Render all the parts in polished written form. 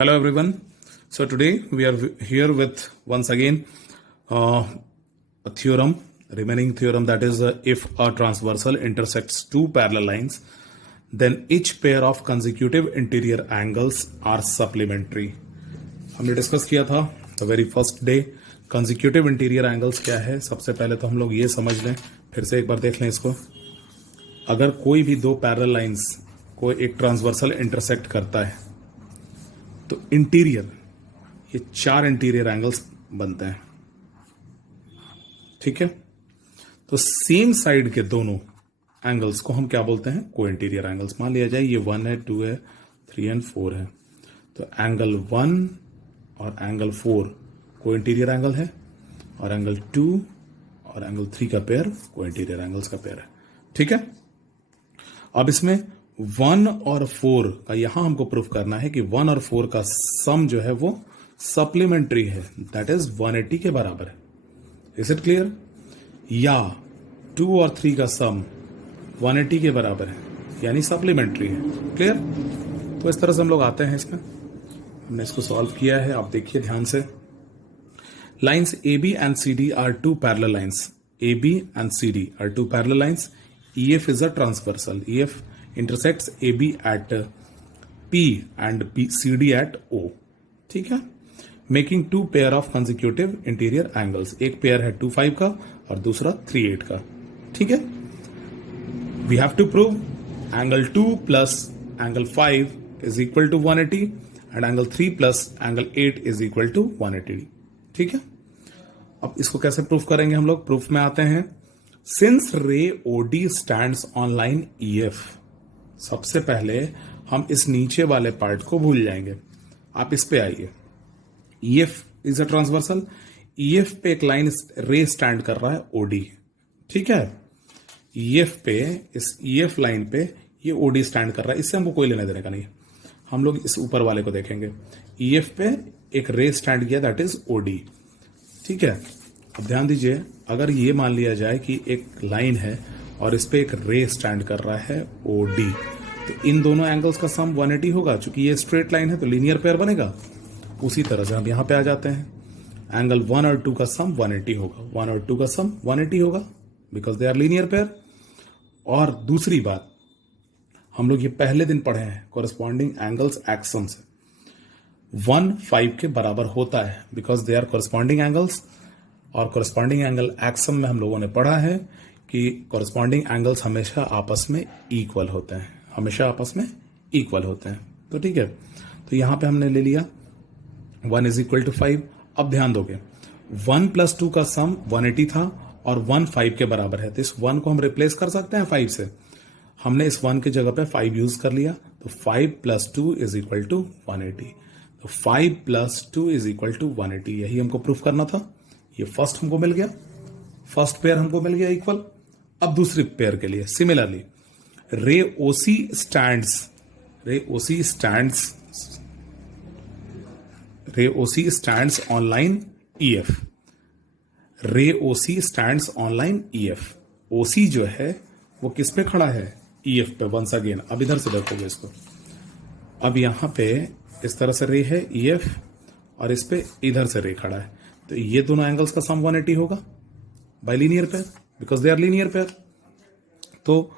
Hello everyone. So today we are here with once again a theorem, remaining theorem, that is if a transversal intersects two parallel lines, then each pair of consecutive interior angles are supplementary. हमने discuss किया था the very first day consecutive interior angles क्या है. सबसे पहले तो हम लोग ये समझ लें, फिर से एक बार देख लें इसको. अगर कोई भी दो पैरेलल लाइंस को एक ट्रांसवर्सल इंटरसेक्ट करता है तो इंटीरियर, ये चार इंटीरियर एंगल्स बनते हैं. ठीक है, तो सेम साइड के दोनों एंगल्स को हम क्या बोलते हैं? को इंटीरियर एंगल्स. मान लिया जाए ये 1 है, 2 है, 3 एंड 4 है, तो एंगल 1 और एंगल 4 को इंटीरियर एंगल है, और एंगल 2 और एंगल 3 का पेयर को इंटीरियर एंगल्स का पेयर है. ठीक है, अब इसमें 1 और 4 का यहां हमको प्रूफ करना है कि 1 और 4 का सम जो है वो सप्लीमेंट्री है, दैट इज 180 के बराबर है. Is it clear? या 2 और 3 का सम 180 के बराबर है, यानी सप्लीमेंट्री है. क्लियर? तो इस तरह से हम लोग आते हैं इसमें. हमने इसको सॉल्व किया है, आप देखिए ध्यान से. Lines AB and CD are two parallel lines. AB and CD are two parallel lines. EF is a transversal. EF intersects AB at P and CD at O. ठीक है, making two pair of consecutive interior angles. एक pair है 2-5 का और दूसरा 3-8 का. ठीक है, we have to prove angle 2 plus angle 5 is equal to 180 and angle 3 plus angle 8 is equal to 180. ठीक है, अब इसको कैसे प्रूफ करेंगे हम लोग? प्रूफ में आते हैं. सिंस रे OD stands on line EF, सबसे पहले हम इस नीचे वाले पार्ट को भूल जाएंगे. आप इस पे आइए. EF is a transversal. EF पे एक लाइन रे स्टैंड कर रहा है OD. ठीक है, EF पे, इस EF लाइन पे ये OD स्टैंड कर रहा है. इससे हमको कोई लेने देने का नहीं. हम लोग इस ऊपर वाले को देखेंगे. EF पे एक रे स्टैंड किया, दैट इज OD. ठीक है, अब ध्यान दीजिए, अगर ये मान लिया जाए कि एक लाइन है और इस पे एक रे स्टैंड कर रहा है OD, तो इन दोनों एंगल्स का सम 180 होगा. चूंकि ये स्ट्रेट लाइन है तो लीनियर पेयर बनेगा. उसी तरह से हम यहां पे आ जाते हैं. एंगल 1 और 2 का सम 180 होगा. 1 और 2 का सम 180 होगा because they are linear pair. और दूसरी बात, हम लोग ये पहले दिन पढ़े हैं, कोरस्पॉन्डिंग एंगल्स एक्सम से 1 5 के बराबर होता है because they are corresponding angles. और कोरस्पॉन्डिंग एंगल एक्सम में हम लोगों ने पढ़ा है कि कोरस्पॉन्डिंग एंगल्स हमेशा आपस में इक्वल होते हैं, हमेशा आपस में इक्वल होते हैं. तो ठीक है, तो यहां पे हमने ले लिया 1 इज इक्वल टू 5. अब ध्यान दोगे 1 प्लस 2 का सम 180 था और 1 5 के बराबर है, तो इस 1 को हम रिप्लेस कर सकते हैं 5 से. हमने इस 1 की जगह पे 5 यूज कर लिया, तो 5 प्लस 2 इज इक्वल टू 180. तो 5 प्लस 2 इज इक्वल टू 180, यही हमको प्रूफ करना था. ये फर्स्ट हमको मिल गया, फर्स्ट पेयर हमको मिल गया इक्वल. अब दूसरी पेयर के लिए सिमिलरली रे OC stands on line EF. रे OC stands on line EF. OC जो है वो किस पे खड़ा है? EF पे. वंस अगेन, अब इधर से देखोगे इसको. अब यहां पे इस तरह से रे है EF और इस पे इधर से रे खड़ा है, तो ये दोनों एंगल्स का सम 180 होगा by linear pair because they are linear pair. तो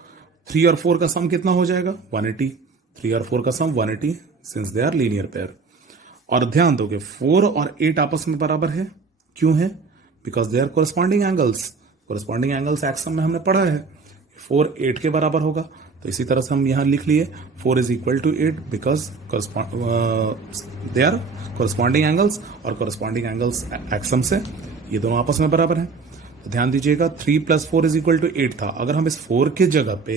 3 और 4 का सम कितना हो जाएगा? 180. 3 और 4 का sum 180 since they are linear pair. और ध्यान दोगे 4 और 8 आपस में बराबर है. क्यों है? Because they are corresponding angles. Corresponding angles axiom में हमने पढ़ा है 4 8 के बराबर होगा. तो इसी तरह से हम यहां लिख लिए 4 is equal to 8 because they are corresponding angles, और कोरस्पॉन्डिंग एंगल्स एक्सम से ये दोनों आपस में बराबर हैं. तो ध्यान दीजिएगा 3 प्लस 4 इज इक्वल टू 8 था. अगर हम इस 4 के जगह पे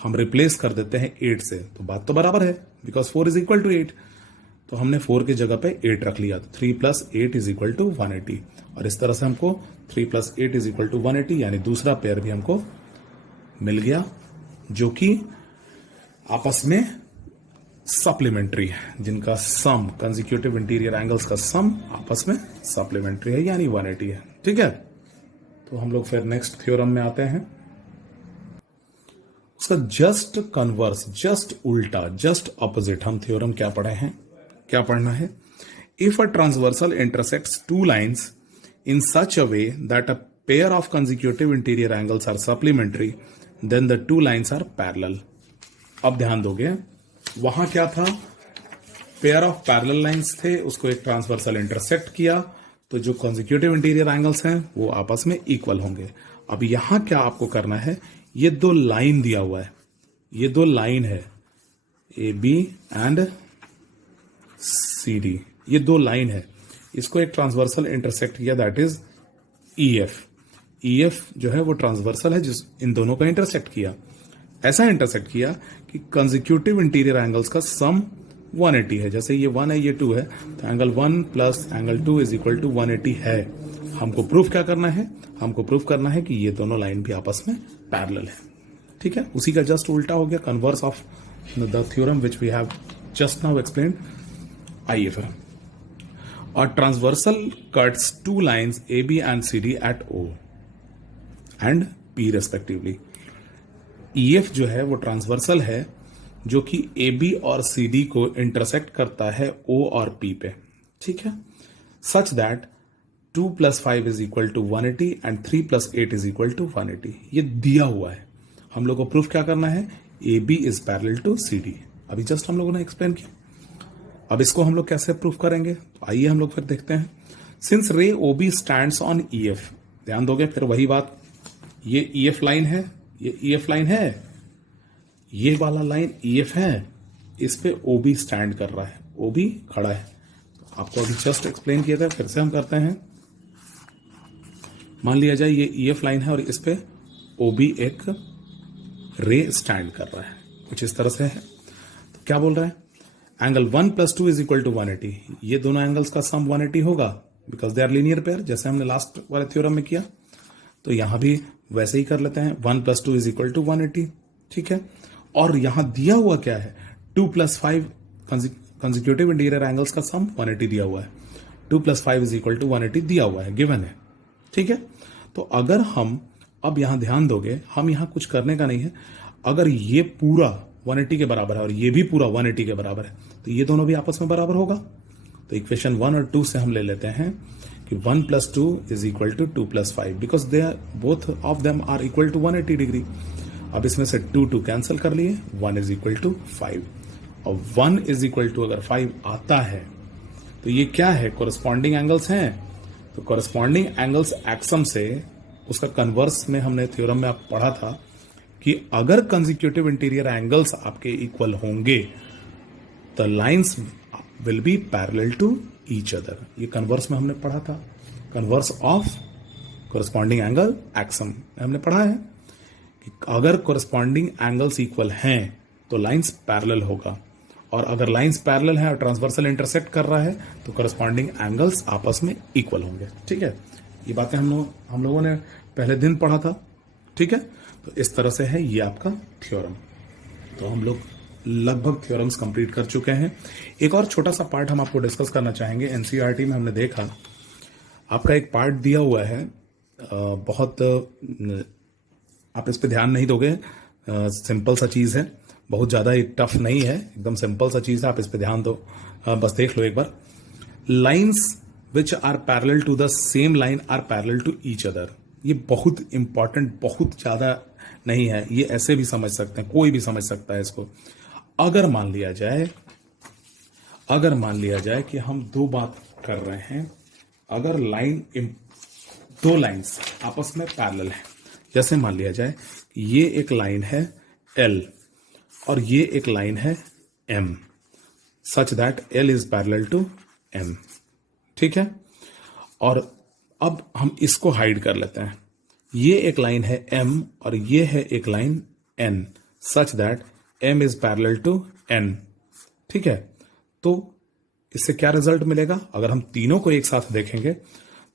हम रिप्लेस कर देते हैं 8 से, तो बात तो बराबर है बिकॉज 4 इज इक्वल टू 8. तो हमने 4 के जगह पे 8 रख लिया, तो 3 प्लस 8 इज इक्वल टू 180. और इस तरह से हमको 3 प्लस 8 इज इक्वल टू 180, यानी दूसरा पेयर भी हमको मिल गया जो कि आपस में सप्लीमेंट्री है, जिनका सम कंसेक्यूटिव इंटीरियर एंगल्स का सम आपस में सप्लीमेंट्री है, यानी 180 है. ठीक है, तो हम लोग फिर नेक्स्ट थ्योरम में आते हैं. उसका जस्ट कन्वर्स, जस्ट उल्टा, जस्ट ऑपोजिट हम थ्योरम क्या पढ़े हैं? क्या पढ़ना है? If a transversal intersects two lines in such a way that a pair of consecutive interior angles are supplementary then the two lines are parallel. अब ध्यान दोगे, वहां क्या था? पेयर ऑफ पैरेलल लाइंस थे, उसको एक ट्रांसवर्सल इंटरसेक्ट किया, तो जो कंजिक्यूटिव इंटीरियर एंगल्स हैं वो आपस में इक्वल होंगे। अब यहां क्या आपको करना है? ये दो लाइन दिया हुआ है, ये दो लाइन है A B and C D, ये दो लाइन है, इसको एक ट्रांसवर्सल इंटरसेक्ट किया, that is E F. E F जो है वो ट्रांसवर्सल है, जिस इन दोनों का इंटरसेक्ट किया। ऐसा इंटरसेक्ट किया कि कंजिक्यूटिव इंटीरियर एंगल्स का सम 180 है। जैसे ये 1 है, ये 2 है, तो angle 1 plus angle 2 is equal to 180 है। हमको प्रूफ क्या करना है? हमको प्रूफ करना है कि ये दोनों लाइन भी आपस में पैरेलल है। ठीक है, उसी का जस्ट उल्टा हो गया, converse of the theorem which we have just now explained. आइए फिर, और transversal cuts two lines A B and C D at O and P respectively. EF जो है वो ट्रांसवर्सल है, जो कि ए बी और सी डी को इंटरसेक्ट करता है ओ और पी पे। ठीक है, such that 2 + 5 is equal to 180 and 3 + 8 is equal to 180। ये दिया हुआ है, हम लोग को प्रूफ क्या करना है? A B is parallel to C D. अभी जस्ट हम लोगों ने एक्सप्लेन किया। अब इसको हम लोग कैसे प्रूफ करेंगे? तो आइए हम लोग फिर देखते हैं। Since ray O B stands on E F, ध्यान दोगे फिर वही बात, ये ई एफ लाइन है, ये ई एफ लाइन है, ये वाला लाइन ई एफ है, इस पे ओ बी स्टैंड कर रहा है, ओ बी खड़ा है। आपको अभी जस्ट एक्सप्लेन किया था, फिर से हम करते हैं। मान लिया जाए ये ई एफ लाइन है और इस पे ओ बी एक रे स्टैंड कर रहा है, कुछ इस तरह से है। तो क्या बोल रहा है? Angle 1 + 2 is equal to 180। ये दोनों एंगल्स का सम 180 होगा, because they are linear pair, जैसे हमने लास्ट वाले थ्योरम में किया। तो यहां भी वैसे ही कर लेते हैं, 1 + 2 इज इक्वल टू 180। ठीक है, और यहां दिया हुआ क्या है? 2 + 5 कंजिक्यूटिव इंटीरियर एंगल्स का सम 180 दिया हुआ है। 2 + 5 इज इक्वल टू 180 दिया हुआ है, गिवन है। ठीक है, तो अगर हम अब यहां ध्यान दोगे, हम यहां कुछ करने का नहीं है। अगर ये पूरा 180 के बराबर है और ये भी पूरा 180 के बराबर है, तो ये दोनों भी आपस में बराबर होगा। तो इक्वेशन 1 और 2 से हम ले लेते हैं कि 1 + 2 is equal to 2 + 5, because they are both of them are equal to 180 degree. अब इसमें से 2 कैंसिल कर लिए, 1 इज इक्वल टू 5, और 1 इज इक्वल टू अगर 5 आता है तो ये क्या है? कोरस्पॉन्डिंग एंगल्स हैं। तो कोरस्पॉन्डिंग एंगल्स एक्सम से, उसका कन्वर्स में हमने थ्योरम में आप पढ़ा था कि अगर कंजिक्यूटिव इंटीरियर एंगल्स आपके इक्वल होंगे the lines will be parallel to each other. ये कन्वर्स में हमने पढ़ा था, converse of corresponding angle axiom हमने पढ़ा है कि अगर कोरस्पॉन्डिंग एंगल्स इक्वल हैं तो लाइंस पैरेलल होगा, और अगर लाइंस पैरेलल है और ट्रांसवर्सल इंटरसेक्ट कर रहा है तो कोरस्पॉन्डिंग एंगल्स आपस में इक्वल होंगे। ठीक है, ये बातें हम लोगों ने पहले दिन पढ़ा था। ठीक है, तो इस तरह से है ये आपका थ्योरम। तो हम लोग लगभग थ्योरम्स कंप्लीट कर चुके हैं। एक और छोटा सा पार्ट हम आपको डिस्कस करना चाहेंगे। एनसीईआरटी में हमने देखा आपका एक पार्ट दिया हुआ है, बहुत आप इस पे ध्यान नहीं दोगे, सिंपल सा चीज है, बहुत ज्यादा टफ नहीं है, एकदम सिंपल सा चीज है, आप इस पे ध्यान दो, बस देख लो एक बार। Lines which are parallel to the same line are parallel to each other. ये बहुत इंपॉर्टेंट, बहुत ज्यादा नहीं है, ये ऐसे भी समझ सकते हैं, कोई भी समझ सकता है इसको। अगर मान लिया जाए कि हम दो बात कर रहे हैं, अगर दो लाइंस आपस में पैरेलल है, जैसे मान लिया जाए ये एक लाइन है L और ये एक लाइन है M, such that L is parallel to M। ठीक है, और अब हम इसको हाइड कर लेते हैं, ये एक लाइन है M और ये है एक line N, such that M is parallel to N। ठीक है, तो इससे क्या रिजल्ट मिलेगा? अगर हम तीनों को एक साथ देखेंगे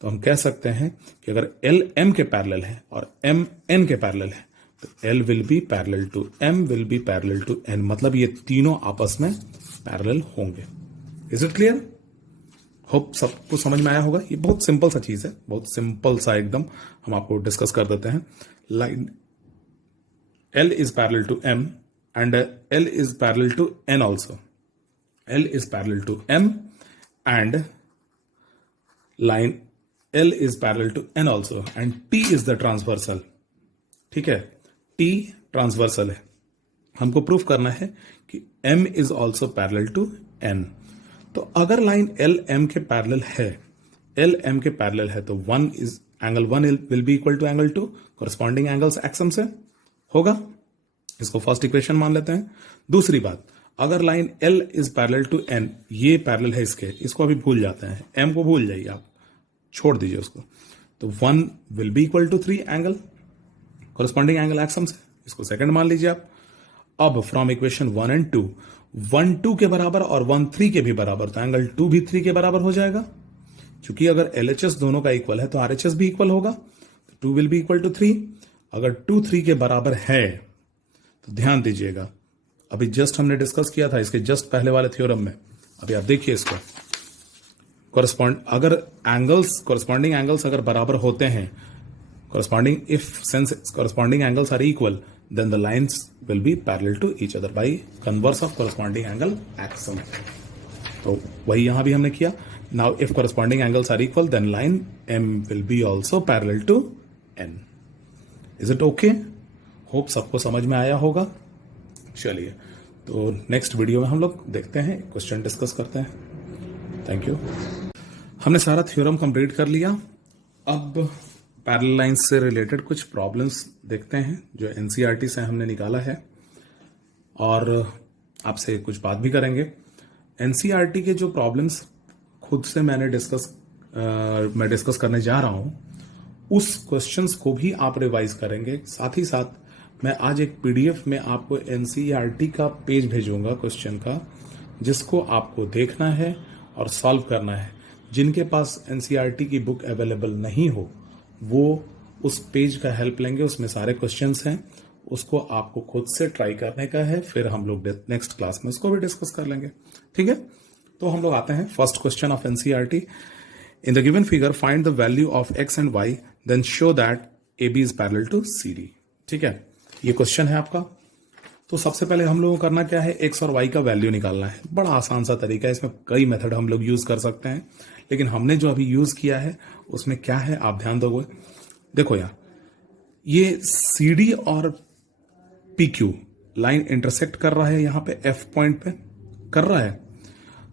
तो हम कह सकते हैं कि अगर L M के पैरेलल है और M N के पैरेलल है तो L will be parallel to M will be parallel to N, मतलब ये तीनों आपस में पैरेलल होंगे। Is it clear? होप सबको समझ में आया होगा। ये बहुत सिंपल सा चीज है, बहुत सिंपल सा एकदम, हम आपको डिस्कस कर देते हैं। Line L is parallel to M and L is parallel to N also. L is parallel to M and line L is parallel to N also and T is the transversal. ठीक है, T transversal है. हमको proof करना है कि M is also parallel to N. तो अगर line L M के पैरेलल है, L M के पैरेलल है, तो angle 1 will be equal to angle 2 corresponding angles axiom से होगा. इसको फर्स्ट इक्वेशन मान लेते हैं. दूसरी बात, अगर line L is parallel to N, ये पैरेलल है इसको अभी भूल जाते हैं, M को भूल जाइए, आप छोड़ दीजिए उसको. तो 1 will be equal to 3 angle corresponding angle axiom से, इसको सेकंड मान लीजिए आप. अब फ्रॉम इक्वेशन 1 एंड 2, 1 2 के बराबर और 1 3 के भी बराबर, तो एंगल 2 भी 3 के बराबर हो जाएगा. क्योंकि अगर LHS दोनों का इक्वल है तो RHS भी इक्वल होगा, तो 2 विल बी इक्वल टू 3. अगर 2 3 के बराबर है तो ध्यान दीजिएगा, अभी जस्ट हमने डिस्कस किया था इसके जस्ट पहले वाले थ्योरम में. अभी आप देखिए इसको, कॉरस्पॉन्डिंग एंगल्स अगर बराबर होते हैं, corresponding angles are equal, then the lines will be parallel to each other by converse of corresponding angle axiom. तो वही यहां भी हमने किया. Now if corresponding angles are equal, then line M will be also parallel to N. Is it okay? Hope सबको समझ में आया होगा. चलिए, तो नेक्स्ट वीडियो में हम लोग देखते हैं, क्वेश्चन डिस्कस करते हैं. Thank you. हमने सारा थ्योरम कंप्लीट कर लिया. अब पैरेलल लाइंस से रिलेटेड कुछ प्रॉब्लम्स देखते हैं जो एनसीईआरटी से हमने निकाला है, और आपसे कुछ बात भी करेंगे. एनसीईआरटी के जो प्रॉब्लम्स खुद से मैं डिस्कस करने जा रहा हूं, उस क्वेश्चंस को भी आप रिवाइज करेंगे. साथ ही साथ मैं आज एक पीडीएफ में आपको एनसीईआरटी का पेज भेजूंगा क्वेश्चन का, जिसको आपको देखना है और सॉल्व करना है. जिनके पास एनसीईआरटी की बुक अवेलेबल नहीं हो, वो उस पेज का हेल्प लेंगे, उसमें सारे क्वेश्चंस हैं, उसको आपको खुद से ट्राई करने का है. फिर हम लोग नेक्स्ट क्लास में उसको भी डिस्कस कर लेंगे. ठीक है, तो हम लोग आते हैं first question of NCERT. In the given figure find the value of x and y, then show that A B is parallel to C D. ठीक है, ये क्वेश्चन है आपका. तो सबसे पहले हम लोगों को करना क्या है, एक्स और वाई का वैल्यू निकालना है. बड़ा आसान सा तरीका है, इसमें कई मेथड हम लोग यूज कर सकते हैं, लेकिन हमने जो अभी यूज किया है उसमें क्या है आप ध्यान दोगे. देखो यार, ये CD और PQ लाइन इंटरसेक्ट कर रहा है, यहां पे F पॉइंट पे कर रहा है,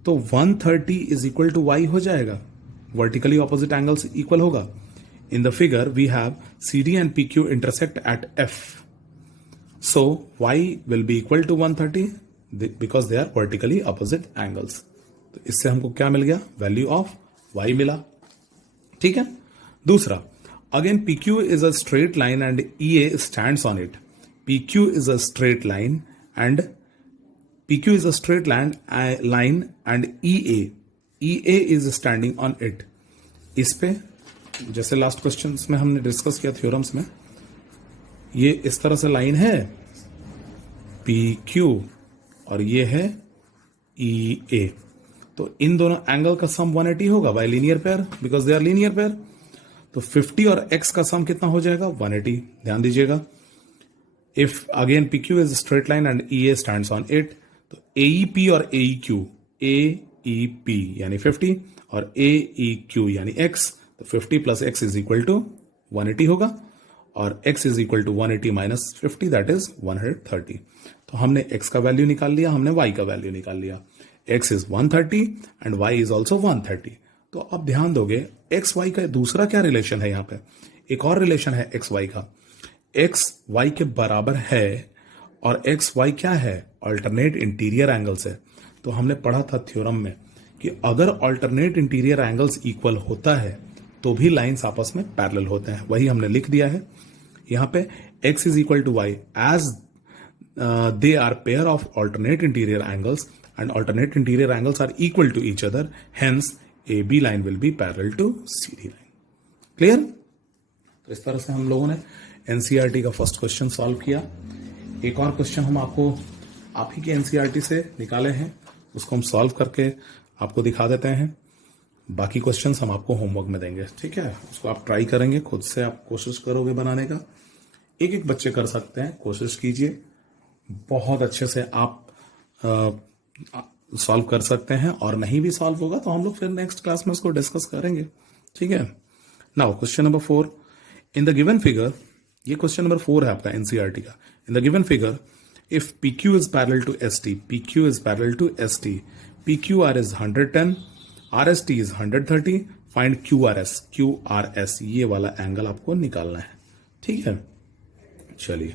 तो 130 इज इक्वल टू वाई हो जाएगा. वर्टिकली ऑपोजिट एंगल्स इक्वल होगा. In the figure we have CD and PQ intersect at F, so y will be equal to 130 because they are vertically opposite angles. तो इससे हमको क्या मिल गया, value of y मिला. ठीक है. दूसरा, again PQ is a straight line and EA stands on it. PQ is a straight line and EA is standing on it. इस पे जैसे लास्ट क्वेश्चन में हमने डिस्कस किया थ्योरम्स में, ये इस तरह से लाइन है PQ और ये है EA, तो इन दोनों एंगल का सम 180 होगा by linear pair, because they are linear pair. तो 50 और x का सम कितना हो जाएगा, 180. ध्यान दीजिएगा. If again PQ is straight line and EA stands on it, तो AEP और AEP यानी 50 और AEQ यानी x, तो 50 plus x is equal to 180 होगा, और x is equal to 180 minus 50, that is 130. तो हमने x का वैल्यू निकाल लिया, हमने y का वैल्यू निकाल लिया. x is 130 and y is also 130. तो अब ध्यान दोगे, एक्स वाई का दूसरा क्या रिलेशन है, यहां पे एक और रिलेशन है एक्स वाई का. एक्स वाई के बराबर है, और एक्स वाई क्या है, अल्टरनेट इंटीरियर एंगल्स है. तो हमने पढ़ा था थ्योरम में कि अगर अल्टरनेट इंटीरियर एंगल्स इक्वल होता है तो भी लाइंस आपस में पैरेलल होते हैं. वही हमने लिख दिया है यहां पे, x is equal to y as they are pair of alternate interior angles and alternate interior angles are equal to each other, hence AB line will be parallel to CD line. Clear. तो इस तरह से हम लोगों ने NCERT का first question solve किया. एक और क्वेश्चन हम आपको आप ही के एनसीईआरटी से निकाले हैं, उसको हम सॉल्व करके आपको दिखा देते हैं. बाकी क्वेश्चंस हम आपको होमवर्क में देंगे. ठीक है, उसको आप ट्राई करेंगे, खुद से आप कोशिश करोगे बनाने का. एक एक बच्चे कर सकते हैं, कोशिश कीजिए. बहुत अच्छे से आप सॉल्व कर सकते हैं, और नहीं भी सॉल्व होगा तो हम लोग फिर नेक्स्ट क्लास में उसको डिस्कस करेंगे, ठीक है। Now question number 4, in the given figure, ये क्वेश्चन नंबर 4 है आपका एनसीईआरटी का। In the given figure, if PQ is parallel to ST, PQ is parallel to ST, PQR is 110, RST is 130, find QRS, ये वाला angle आपको निकालना है, ठीक है। चलिए,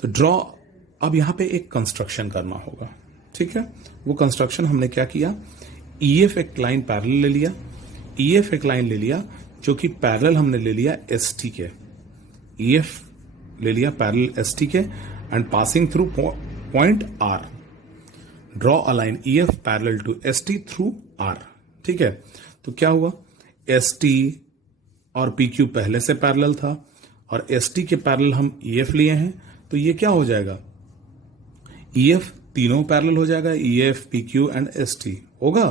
तो ड्रॉ, अब यहां पे एक कंस्ट्रक्शन करना होगा, ठीक है। वो कंस्ट्रक्शन हमने क्या किया, EF एक लाइन पैरेलल ले लिया, EF एक लाइन ले लिया जो कि पैरेलल हमने ले लिया ST के, EF ले लिया पैरेलल ST के, and passing through point R, draw a line EF parallel to ST through R, ठीक है। तो क्या हुआ, ST और PQ पहले से पैरेलल था, और ST के पैरेलल हम EF लिए हैं, तो ये क्या हो जाएगा, EF तीनों पैरेलल हो जाएगा, EF, PQ एंड ST होगा।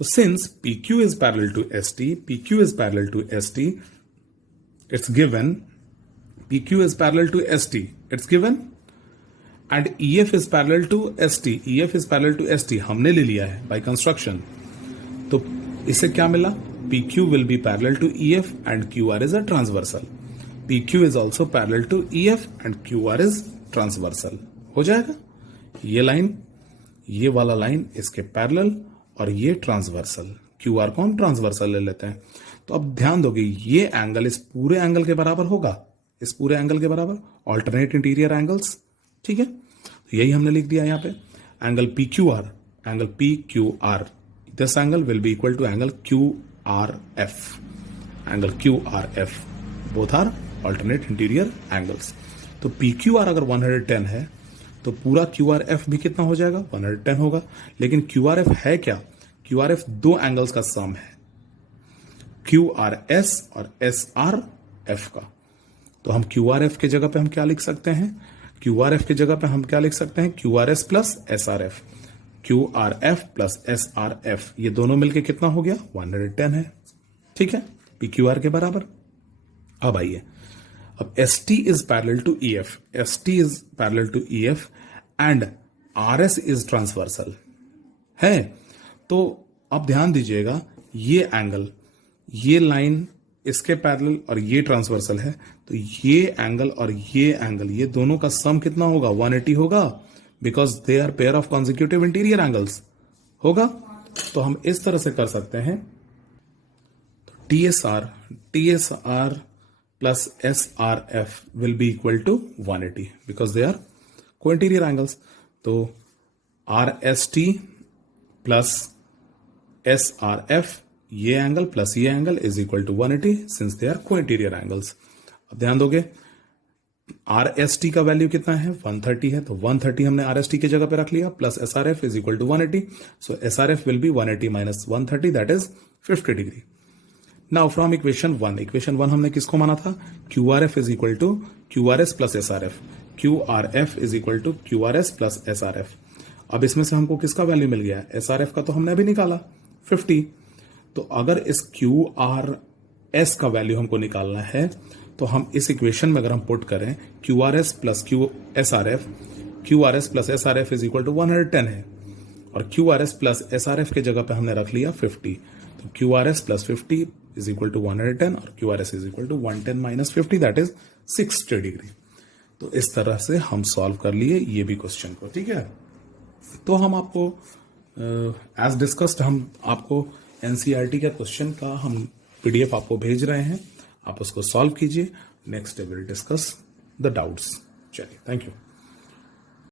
तो since PQ is parallel to ST, PQ is parallel to ST, it's given, PQ is parallel to ST, it's given, and EF is parallel to ST, EF is parallel to ST हमने ले लिया है by construction। तो इससे क्या मिला, PQ will be parallel to EF and QR is a transversal, PQ is also parallel to EF and QR is transversal, हो जाएगा। ये लाइन, ये वाला लाइन इसके पैरेलल, और ये ट्रांसवर्सल, QR को हम ट्रांसवर्सल ले लेते हैं। तो अब ध्यान दोगे, ये एंगल इस पूरे एंगल के बराबर होगा, इस पूरे एंगल के बराबर, ऑल्टरनेट इंटीरियर एंगल्स, ठीक है। तो यही हमने लिख दिया यहाँ पे, angle PQR, angle PQR, this angle will be equal to angle QRF, angle QRF, both are alternate interior angles. तो PQR अगर 110 है तो पूरा QRF भी कितना हो जाएगा, 110 होगा। लेकिन QRF है क्या, QRF दो एंगल्स का सम है, QRS और SRF का। तो हम QRF के जगह पे हम क्या लिख सकते हैं, QRF की जगह पे हम क्या लिख सकते हैं, QRS plus SRF, QRF plus SRF, ये दोनों मिलके कितना हो गया, 110 है, ठीक है, PQR के बराबर। अब आइए, अब ST is parallel to EF, ST is parallel to EF and RS is transversal है। तो अब ध्यान दीजिएगा, ये एंगल, ये लाइन इसके पैरेलल और ये ट्रांसवर्सल है, तो ये एंगल और ये एंगल, ये दोनों का सम कितना होगा, 180 होगा, because they are pair of consecutive interior angles होगा। तो हम इस तरह से कर सकते हैं, TSR plus SRF will be equal to 180 because they are co-interior angles. तो RST plus SRF, ये एंगल प्लस ये angle is equal to 180 since they are co-interior angles. अब ध्यान दोगे, RST का वैल्यू कितना है, 130 है, तो 130 हमने RST की जगह पे रख लिया, plus SRF is equal to 180, so SRF will be 180 minus 130, that is 50 degree. Now from equation 1 हमने किसको माना था, QRF is equal to QRS plus SRF, QRF is equal to QRS plus SRF। अब इसमें से हमको किसका वैल्यू मिल गया, SRF का तो हमने अभी निकाला 50। तो अगर इस QRS का वैल्यू हमको निकालना है, तो हम इस इक्वेशन में अगर हम पुट करें QRS plus SRF, QRS plus SRF is equal to 110 है, और QRS प्लस SRF के जगह पे हमने रख लिया 50, तो QRS plus 50 is equal to 110 और QRS is equal to 110 minus 50, that is 60 degree. तो इस तरह से हम सॉल्व कर लिए ये भी क्वेश्चन को, ठीक है। तो हम आपको एज डिस्कस्ड हम आपको एनसीईआरटी के क्वेश्चन का हम PDF आपको भेज रहे हैं, आप उसको सॉल्व कीजिए। Next will discuss the doubts. चलिए, थैंक यू।